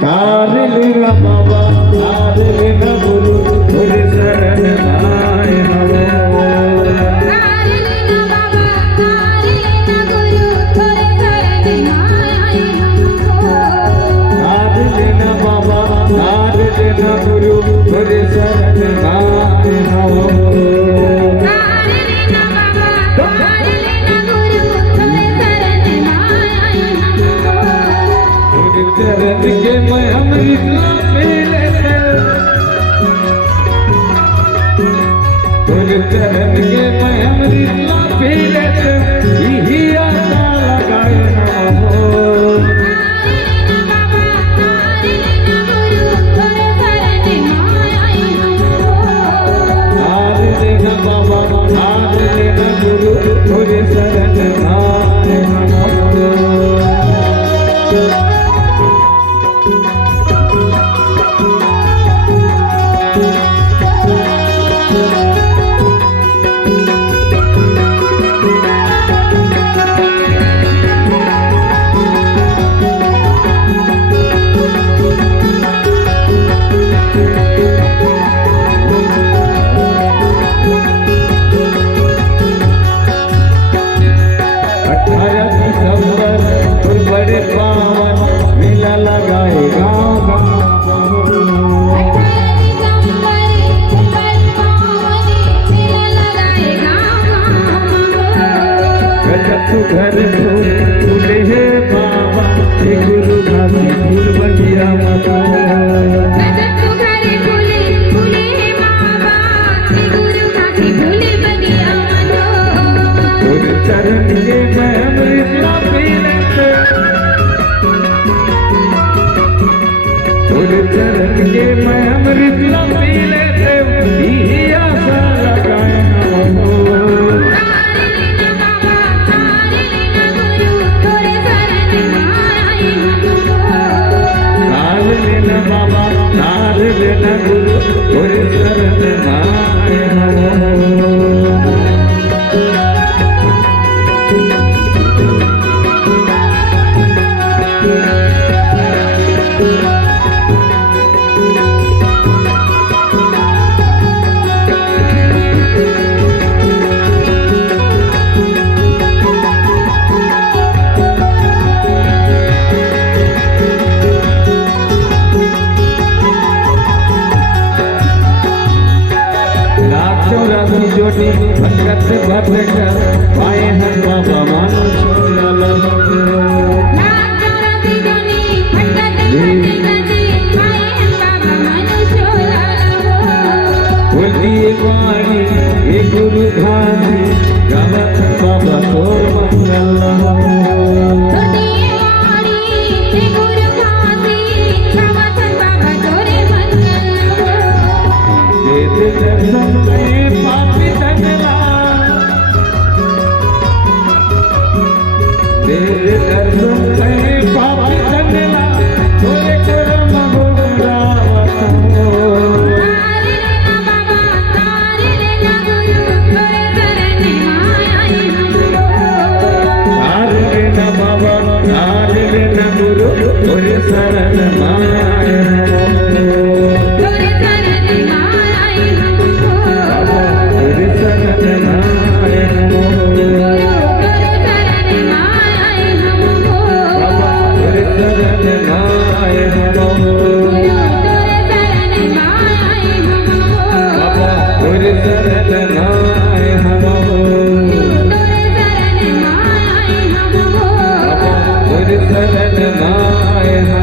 तार लेना बाबा तार लेना गुरु गुरु शरण आए हम तार लेना बाबा तार लेना गुरु गुरु शरण आए हमको तार लेना बाबा तार लेना गुरु गुरु शरण आए हम तार लेना बाबा तार लेना गुरु गुरु शरण आए हमको गुरु चरण के मैं अमृत पी लेते गुरु चरण के मैं अमृत पी लेते यही आशा लगाए हम तार लेना बाबा तार लेना गुरु गुरु शरण आए हम बड़े पावन मेला लगाए गाँव घर फूले हे बाबा गुरु घासी फूल बगिया मतो गुरु चरण के मैं अमृत पी लेते गुरु चरण के मैं अमृत पी लेते यही आशा लगाए हम तार लेना बाबा तार लेना गुरु गुरु शरण आए हम जोड़ी भगत भक्त पाए हैं बाबा मानो छोड़ा बोलिए वाणी ये गुरु घासी गावत बाबा तोर मंगल तेरे दर्शन में पापी जंगला तोरे करम भोगरावत तार लेना बाबा तार लेना गुरु गुरु शरण आए गुरु शरण आए शरण आए